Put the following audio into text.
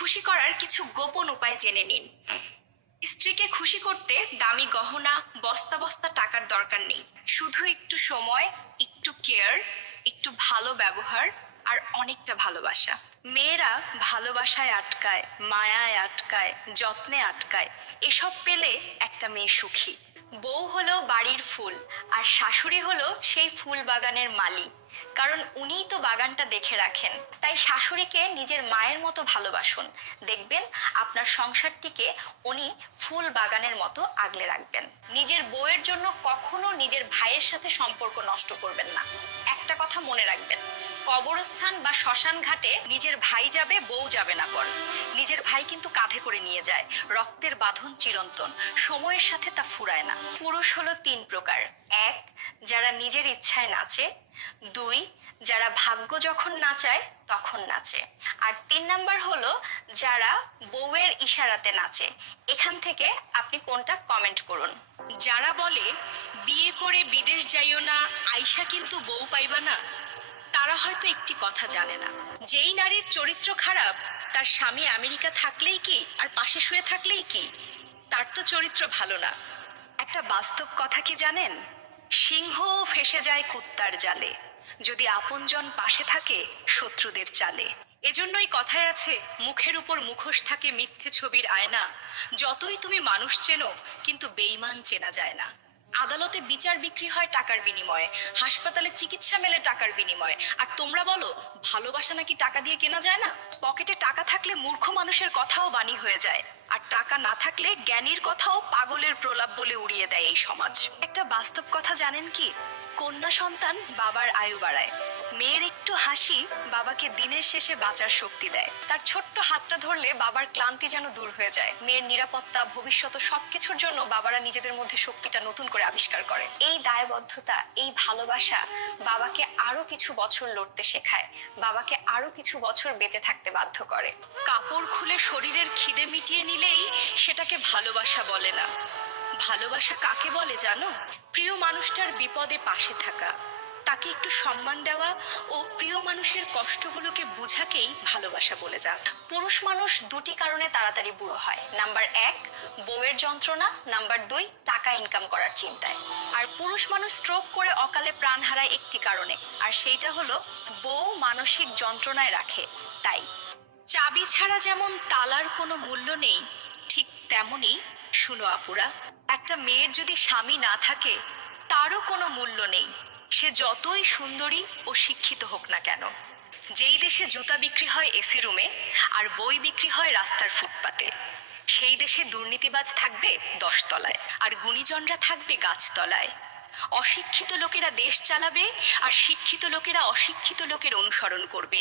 খুশি করার কিছু গোপন উপায় জেনে নিন। স্ত্রীকে খুশি করতে দামি গহনা, বস্তা বস্তা টাকার দরকার নেই। শুধু একটু সময়, একটু কেয়ার, একটু ভালো ব্যবহার আর অনেকটা ভালোবাসা। মেয়েরা ভালোবাসায় আটকায়, মায়ায় আটকায়, যত্নে আটকায়। এসব পেলে একটা মেয়ে সুখী। বউ হলো বাড়ির ফুল, আর শাশুড়ি হলো সেই ফুল বাগানের মালি। কারণ উনিই তো বাগানটা দেখে রাখেন। তাই শাশুড়িকে নিজের মায়ের মতো ভালোবাসুন। দেখবেন আপনার সংসারটিকে উনি ফুল বাগানের মতো আগলে রাখবেন। নিজের বউয়ের জন্য কখনো নিজের ভাইয়ের সাথে সম্পর্ক নষ্ট করবেন না। একটা কথা মনে রাখবেন, কবরস্থান বা শ্মশান ঘাটে নিজের ভাই যাবে, বউ যাবে না। পর নিজের ভাই কিন্তু কাঁধে করে নিয়ে যায়। রক্তের বাঁধন চিরন্তন, সময়ের সাথে তা ফুরায় না। পুরুষ হলো 3 প্রকার। 1, যারা নিজের ইচ্ছায় নাচে। 2, যারা ভাগ্য যখন নাচায় তখন নাচে। আর 3 নাম্বার হলো যারা বউয়ের ইশারাতে নাচে। এখান থেকে আপনি কোনটা কমেন্ট করুন। যারা বলে বিয়ে করে বিদেশ যাইও না, আইসা কিন্তু বউ পাইবা না, তারা হয়তো একটি কথা জানে না। যেই নারীর চরিত্র খারাপ, তার স্বামী আমেরিকা থাকলেই কি আর পাশে শুয়ে থাকলেই কি, তার তো চরিত্র ভালো না। একটা বাস্তব কথা কি জানেন? সিংহ ফেসে যায় কুত্তার জালে, যদি আপনজন পাশে থাকে শত্রুদের চালে। এজন্যই কথায় আছে, মুখের উপর মুখোশ থাকে মিথ্যে ছবির আয়না। যতই তুমি মানুষ চেনো, কিন্তু বেঈমান চেনা যায় না। আদালতে বিচার বিক্রি হয় টাকার বিনিময়ে, হাসপাতালে চিকিৎসা মেলে টাকার বিনিময়ে। আর তোমরা বলো ভালোবাসা নাকি টাকা দিয়ে কেনা যায় না? পকেটে টাকা থাকলে মূর্খ মানুষের কথাও বাণী হয়ে যায়, আর টাকা না থাকলে জ্ঞানীর কথাও পাগলের প্রলাপ বলে উড়িয়ে দেয় এই সমাজ। একটা বাস্তব কথা জানেন কি? কন্যা সন্তান বাবার আয়ু বাড়ায়। মেয়ের একটু হাসি বাবাকে দিনের শেষে বাঁচার শক্তি দেয়। তার ছোট্ট হাতটা ধরলে বাবার ক্লান্তি যেন দূর হয়ে যায়। মেয়ের নিরাপত্তা, ভবিষ্যৎ, সবকিছুর জন্য বাবারা নিজেদের মধ্যে শক্তিটা নতুন করে আবিষ্কার করে। এই দায়বদ্ধতা, এই ভালোবাসা বাবাকে আরো কিছু বছর লড়তে শেখায়, বাবাকে আরো কিছু বছর বেঁচে থাকতে বাধ্য করে। কাপড় খুলে শরীরের খিদে মিটিয়ে নিলেই সেটাকে ভালোবাসা বলে না। ভালোবাসা কাকে বলে জানো? প্রিয় মানুষটার বিপদে পাশে থাকা, তাকে একটু সম্মান দেওয়া ও প্রিয় মানুষের কষ্টগুলোকে বোঝাকেই ভালোবাসা বলে যাক। পুরুষ মানুষ 2টি কারণে তাড়াতাড়ি বুড়ো হয়। নাম্বার 1, বউয়ের যন্ত্রণা। নাম্বার 2, টাকা ইনকাম করার চিন্তায়। আর পুরুষ মানুষ স্ট্রোক করে অকালে প্রাণ হারায় একটি কারণে, আর সেইটা হলো বউ মানসিক যন্ত্রণায় রাখে তাই। চাবি ছাড়া যেমন তালার কোনো মূল্য নেই, ঠিক তেমনি শুনো আপুরা, একটা মেয়ের যদি স্বামী না থাকে তারও কোনো মূল্য নেই, সে যতই সুন্দরী ও শিক্ষিত হোক না কেন। যেই দেশে জুতা বিক্রি হয় এসি রুমে আর বই বিক্রি হয় রাস্তার ফুটপাতে, সেই দেশে দুর্নীতিবাজ থাকবে 10 তলায় আর গুণীজনরা থাকবে গাছতলায়। অশিক্ষিত লোকেরা দেশ চালাবে আর শিক্ষিত লোকেরা অশিক্ষিত লোকের অনুসরণ করবে।